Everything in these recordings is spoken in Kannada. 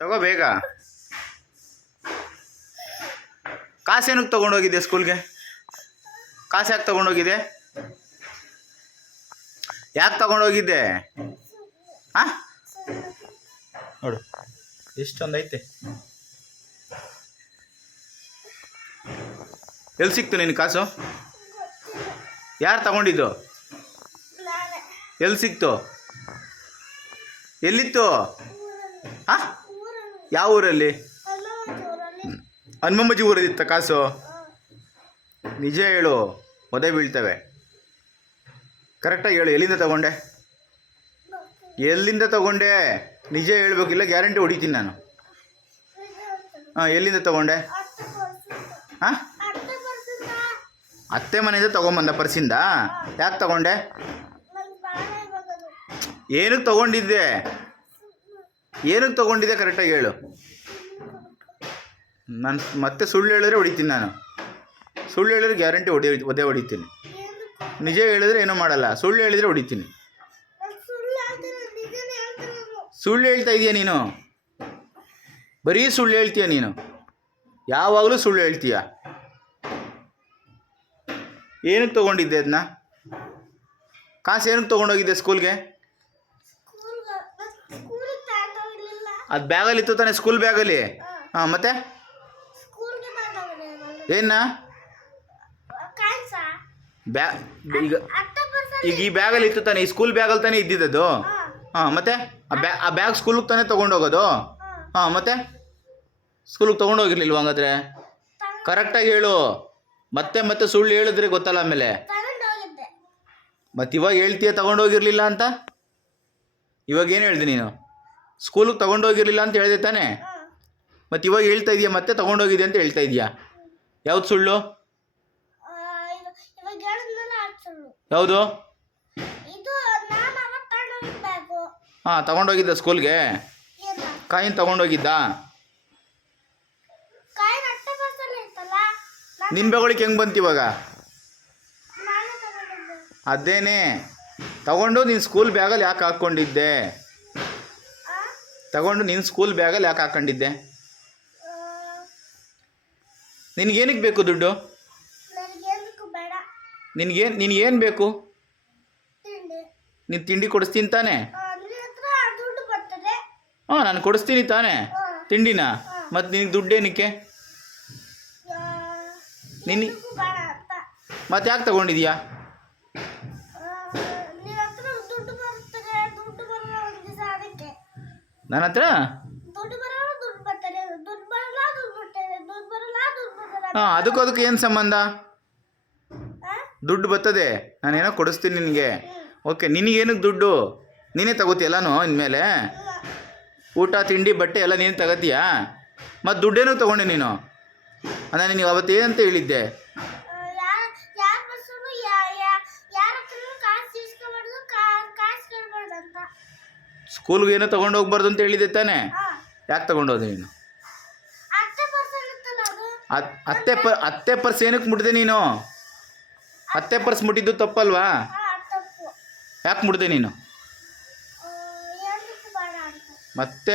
ತಗೋ ಬೇಗ. ಕಾಸು ಏನಕ್ಕೆ ತೊಗೊಂಡೋಗಿದ್ದೆ ಸ್ಕೂಲ್ಗೆ? ಕಾಸು ಯಾಕೆ ತೊಗೊಂಡೋಗಿದ್ದೆ? ಯಾಕೆ ತೊಗೊಂಡೋಗಿದ್ದೆ? ಹಾಂ ನೋಡು ಎಷ್ಟೊಂದೈತೆ ಎಲ್ಲಿ ಸಿಕ್ತು ನಿನ್ನ ಕಾಸು? ಯಾರು ತಗೊಂಡಿದ್ದು? ಎಲ್ಲಿ ಸಿಕ್ತು? ಎಲ್ಲಿತ್ತು? ಹಾಂ ಯಾವ ಊರಲ್ಲಿ? ಹನುಮಮ್ಮಜ್ಜಿ ಊರಲ್ಲಿತ್ತ ಕಾಸು? ನಿಜ ಹೇಳು ಒದೆ ಬೀಳ್ತವೆ. ಕರೆಕ್ಟಾಗಿ ಹೇಳು ಎಲ್ಲಿಂದ ತಗೊಂಡೆ? ಎಲ್ಲಿಂದ ತಗೊಂಡೆ? ನಿಜ ಹೇಳ್ಬೇಕಿಲ್ಲ ಗ್ಯಾರಂಟಿ ಹೊಡಿತೀನಿ ನಾನು. ಹಾಂ ಎಲ್ಲಿಂದ ತಗೊಂಡೆ? ಹಾಂ? ಅತ್ತೆ ಮನೆಯಿಂದ ತೊಗೊಂಬಂದ ಪರ್ಸಿಂದ? ಯಾಕೆ ತಗೊಂಡೆ? ಏನಕ್ಕೆ ತಗೊಂಡಿದ್ದೆ? ಏನಕ್ಕೆ ತೊಗೊಂಡಿದ್ದೆ ಕರೆಕ್ಟಾಗಿ ಹೇಳು. ನಾನು ಮತ್ತೆ ಸುಳ್ಳು ಹೇಳಿದ್ರೆ ಹೊಡಿತೀನಿ ನಾನು. ಸುಳ್ಳು ಹೇಳಿದ್ರೆ ಗ್ಯಾರಂಟಿ ಹೊಡಿ ಒದೆ ಹೊಡಿತೀನಿ. ನಿಜ ಹೇಳಿದ್ರೆ ಏನೂ ಮಾಡಲ್ಲ. ಸುಳ್ಳು ಹೇಳಿದ್ರೆ ಹೊಡಿತೀನಿ. ಸುಳ್ಳು ಹೇಳ್ತಾ ಇದೀಯ ನೀನು? ಬರೀ ಸುಳ್ಳು ಹೇಳ್ತೀಯ ನೀನು? ಯಾವಾಗಲೂ ಸುಳ್ಳು ಹೇಳ್ತೀಯ? ಏನಕ್ಕೆ ತೊಗೊಂಡಿದ್ದೆ ಅದನ್ನ ಕಾಸು ಏನಕ್ಕೆ ತೊಗೊಂಡೋಗಿದ್ದೆ ಸ್ಕೂಲ್ಗೆ ನಾನು ಸ್ಕೂಲಿಗೆ ತಗೊಂಡೋಗಿರ್ಲಿಲ್ಲ ಅದು ಬ್ಯಾಗಲ್ಲಿ ಇತ್ತು ತಾನೆ ಸ್ಕೂಲ್ ಬ್ಯಾಗಲ್ಲಿ? ಹಾಂ ಮತ್ತೆ? ಏನ? ಬ್ಯಾ ಈಗ ಈಗ ಈ ಬ್ಯಾಗಲ್ಲಿ ಇತ್ತು ತಾನೆ ಈ ಸ್ಕೂಲ್ ಬ್ಯಾಗಲ್ಲಿ ತಾನೇ ಇದ್ದಿದ್ದದು? ಹಾಂ. ಹಾಂ ಮತ್ತೆ? ಆ ಬ್ಯಾ ಆ ಬ್ಯಾಗ್ ಸ್ಕೂಲಿಗೆ ತಾನೇ ತೊಗೊಂಡೋಗೋದು? ಹಾಂ. ಮತ್ತೆ? ಸ್ಕೂಲಿಗೆ ತೊಗೊಂಡೋಗಿರ್ಲಿಲ್ವ ಹಂಗಾದ್ರೆ? ಕರೆಕ್ಟಾಗಿ ಹೇಳು. ಮತ್ತೆ ಮತ್ತೆ ಸುಳ್ಳು ಹೇಳಿದ್ರೆ ಗೊತ್ತಲ್ಲ ಆಮೇಲೆ. ಮತ್ತಿವಾಗ ಮತ್ತು ಇವಾಗ ಹೇಳ್ತೀಯ ತಗೊಂಡೋಗಿರ್ಲಿಲ್ಲ ಅಂತ? ಇವಾಗ ಏನು ಹೇಳ್ದೆ ನೀನು? ಸ್ಕೂಲಿಗೆ ತಗೊಂಡೋಗಿರ್ಲಿಲ್ಲ ಅಂತ ಹೇಳಿದೆ ತಾನೆ? ಮತ್ತು ಇವಾಗ ಹೇಳ್ತಾ ಇದೀಯ? ಮತ್ತೆ ತಗೊಂಡೋಗಿದೆ ಅಂತ ಹೇಳ್ತಾ ಇದೀಯಾ? ಯಾವ್ದು ಸುಳ್ಳು? ಯಾವುದು? ಹಾಂ ತಗೊಂಡೋಗಿದ್ದ ಸ್ಕೂಲ್ಗೆ ಕಾಯಿನ್ ತಗೊಂಡೋಗಿದ್ದ? ನಿನ್ನ ಬೆಗೊಳಿಗೆ ಹೆಂಗೆ ಬಂತು ಇವಾಗ? ಅದೇನೆ? ತಗೊಂಡು ನೀನು ಸ್ಕೂಲ್ ಬ್ಯಾಗಲ್ಲಿ ಯಾಕೆ ಹಾಕ್ಕೊಂಡಿದ್ದೆ ತಗೊಂಡು ನಿನ್ನ ಸ್ಕೂಲ್ ಬ್ಯಾಗಲ್ಲಿ ಯಾಕೆ ಹಾಕೊಂಡಿದ್ದೆ? ನಿನಗೇನಕ್ಕೆ ಬೇಕು ದುಡ್ಡು? ನಿನಗೇನು ನಿನಗೇನು ಬೇಕು? ನೀನು ತಿಂಡಿ ಕೊಡಿಸ್ತೀನಿ ತಾನೇ? ಹಾಂ, ನಾನು ಕೊಡಿಸ್ತೀನಿ ತಾನೇ. ತಿಂಡಿನ? ಮತ್ತು ನಿನಗೆ ದುಡ್ಡೇನಕ್ಕೆ ನಿನ್ನ ಮತ್ತೆ ಯಾಕೆ ತಗೊಂಡಿದ್ಯಾ? ದುಡ್ಡು ಹತ್ರ ಹಾಂ ಅದಕ್ಕೂ ಅದಕ್ಕೆ ಏನು ಸಂಬಂಧ? ದುಡ್ಡು ಬರ್ತದೆ. ನಾನೇನೋ ಕೊಡಿಸ್ತೀನಿ ನಿನಗೆ. ಓಕೆ ನಿನಗೇನಕ್ಕೆ ದುಡ್ಡು? ನೀನೇ ತಗೋತೀಯಲ್ಲನೋ ಇನ್ಮೇಲೆ? ಇಲ್ಲ. ಊಟ ತಿಂಡಿ ಬಟ್ಟೆ ಎಲ್ಲ ನೀನು ತಗೋತೀಯಾ? ಮತ್ತು ದುಡ್ಡೇನೂ ತಗೊಂಡೆ ನೀನು. ನಾನು ನಿನಗೆ ಅವತ್ತು ಏನಂತ ಹೇಳಿದ್ದೆ ಆ, ಯಾರ ಯಾರ ಬಸ್ಸು ಯಾರ ಹತ್ರ ಕಾಸು ಇಸ್ಕೊಬಾರ್ದು ಕಾಸು ಕೇಳ್ಬಾರ್ದು ಅಂತ ಸ್ಕೂಲ್ಗೆ ಏನೋ ತೊಗೊಂಡು ಹೋಗ್ಬಾರ್ದು ಅಂತ ಹೇಳಿದೆ ತಾನೆ. ಯಾಕೆ ತಗೊಂಡೋದೆ ನೀನು? ಅತ್- ಅತ್ತೆ ಪ ಅತ್ತೆ ಪರ್ಸ್ ಏನಕ್ಕೆ ಮುಟ್ಟಿದೆ ನೀನು? ಅತ್ತೆ ಪರ್ಸ್ ಮುಟ್ಟಿದ್ದು ತಪ್ಪಲ್ವಾ? ಯಾಕೆ ಮುಟ್ಟಿದೆ ನೀನು? ಮತ್ತೆ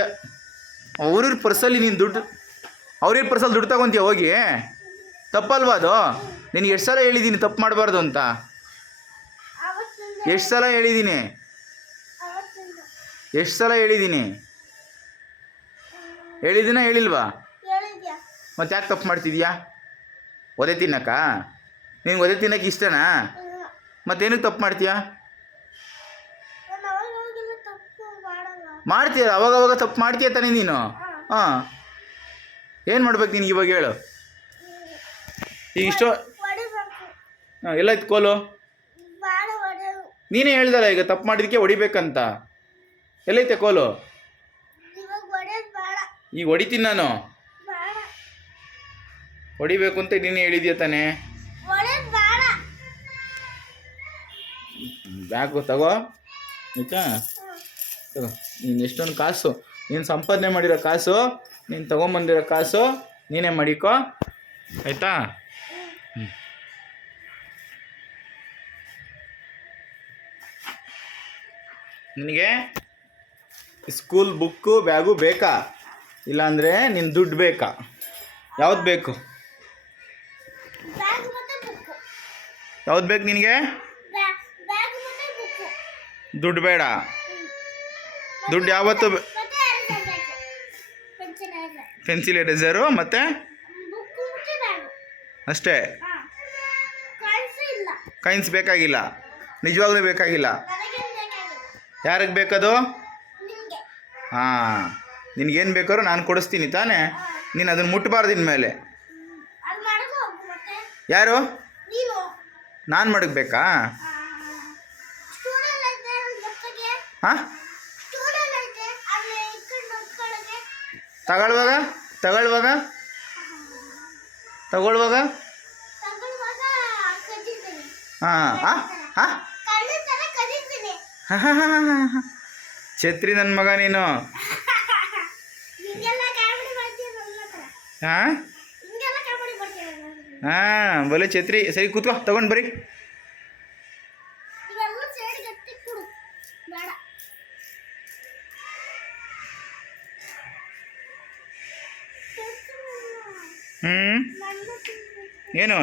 ಅವ್ರಿವ್ರ ಪರ್ಸಲ್ಲಿ ನೀನು ದುಡ್ಡು ಅವ್ರಿವ್ರ ಪರ್ಸಲ್ಲಿ ದುಡ್ಡು ತಗೊಂತೀಯ ಹೋಗಿ? ತಪ್ಪಲ್ವಾ ಅದು? ನಿನಗೆ ಎಷ್ಟು ಸಲ ಹೇಳಿದ್ದೀನಿ ತಪ್ಪು ಮಾಡಬಾರ್ದು ಅಂತ? ಎಷ್ಟು ಸಲ ಹೇಳಿದ್ದೀನಿ ಎಷ್ಟು ಸಲ ಹೇಳಿದ್ದೀನಿ ಹೇಳಿದ್ದೀನ ಹೇಳಿಲ್ವಾ? ಮತ್ತೆ ಯಾಕೆ ತಪ್ಪು ಮಾಡ್ತಿದ್ಯಾ? ಒದೆ ತಿನ್ನಕ್ಕ? ನಿನ್ಗೆ ಒದೆ ತಿನ್ನಕ್ಕೆ ಇಷ್ಟನಾ? ಮತ್ತೇನಕ್ಕೆ ತಪ್ಪು ಮಾಡ್ತೀಯಾ? ನಾನು ಮಾಡ್ತೀಯ ಅವಾಗ ಅವಾಗ ತಪ್ಪು ಮಾಡ್ತೀಯ ತಾನೇ ನೀನು? ಹಾಂ. ಏನು ಮಾಡ್ಬೇಕು ನಿನಗೆ ಇವಾಗ ಹೇಳು. ಈಗ ಇಷ್ಟೋ ಹಾಂ ಎಲ್ಲ ಇತ್ತು ಕೋಲು ನೀನೇ ಹೇಳ್ದಲ್ಲ ಈಗ ತಪ್ಪು ಮಾಡಿದಕ್ಕೆ ಹೊಡಿಬೇಕಂತ ಎಲ್ಲೈತೆ ಕೋಲು? ಈಗ ಹೊಡಿತೀನಿ ನಾನು. ಹೊಡಿಬೇಕು ಅಂತ ನೀನು ಹೇಳಿದ್ಯಾ ತಾನೆ? ಬ್ಯಾಗು ತಗೋ. ಆಯ್ತಾ? ತಗೋ. ನೀನು ಎಷ್ಟೊಂದು ಕಾಸು. ನೀನು ಸಂಪಾದನೆ ಮಾಡಿರೋ ಕಾಸು ನೀನು ತಗೊಂಬಂದಿರೋ ಕಾಸು ನೀನೇ ಮಡಿಕೋ. ಆಯಿತಾ? ಹ್ಞೂ ನಿನಗೆ? ಸ್ಕೂಲ್ ಬುಕ್ಕು ಬ್ಯಾಗು ಬೇಕಾ? ಇಲ್ಲಾಂದರೆ ನಿನ್ನ ದುಡ್ಡು ಬೇಕಾ? ಯಾವ್ದು ಬೇಕು? ಯಾವ್ದು ಬೇಕು ನಿನಗೆ? ದುಡ್ಡು ಬೇಡ. ದುಡ್ಡು ಯಾವತ್ತು ಪೆನ್ಸಿಲ್ ಎರೇಸರು ಮತ್ತು? ಅಷ್ಟೇ. ಕೈನ್ಸ್ ಬೇಕಾಗಿಲ್ಲ. ನಿಜವಾಗ್ಲೂ ಬೇಕಾಗಿಲ್ಲ. ಯಾರಿಗೆ ಬೇಕದು? ಹಾಂ. ನಿನಗೇನು ಬೇಕಾದ್ರೂ ನಾನು ಕೊಡಿಸ್ತೀನಿ ತಾನೇ? ನೀನು ಅದನ್ನು ಮುಟ್ಟಬಾರ್ದು ಇನ್ಮೇಲೆ. ಯಾರು? ನೀನು ಮಡಗಬೇಕಾ ಹಾಂ? ತಗೊಳ್ವಾಗ? ತಗೊಳ್ವಾಗ? ತಗೊಳ್ವಾಗ? ಹಾಂ. ಹಾಂ? ತಗೊಳ್ಳುವಾಗ ತಗೊಳ್ಳುವಾಗ ತಗೊಳ್ಳುವಾಗ ಹಾಂ ಹಾಂ ಹಾಂ ಹಾಂ ಹಾಂ ಹಾಂ. ಕದಿತೀನಿ ಛತ್ರಿ ನನ್ನ ಮಗ ನೀನು. ಹಾಂ. ಹಾಂ ಬಲೆ ಛತ್ರಿ ಸರಿ ಕೂತ್ಕೋ ತಗೊಂಡು ಬರ್ರಿ. ಹ್ಞೂ ಏನು?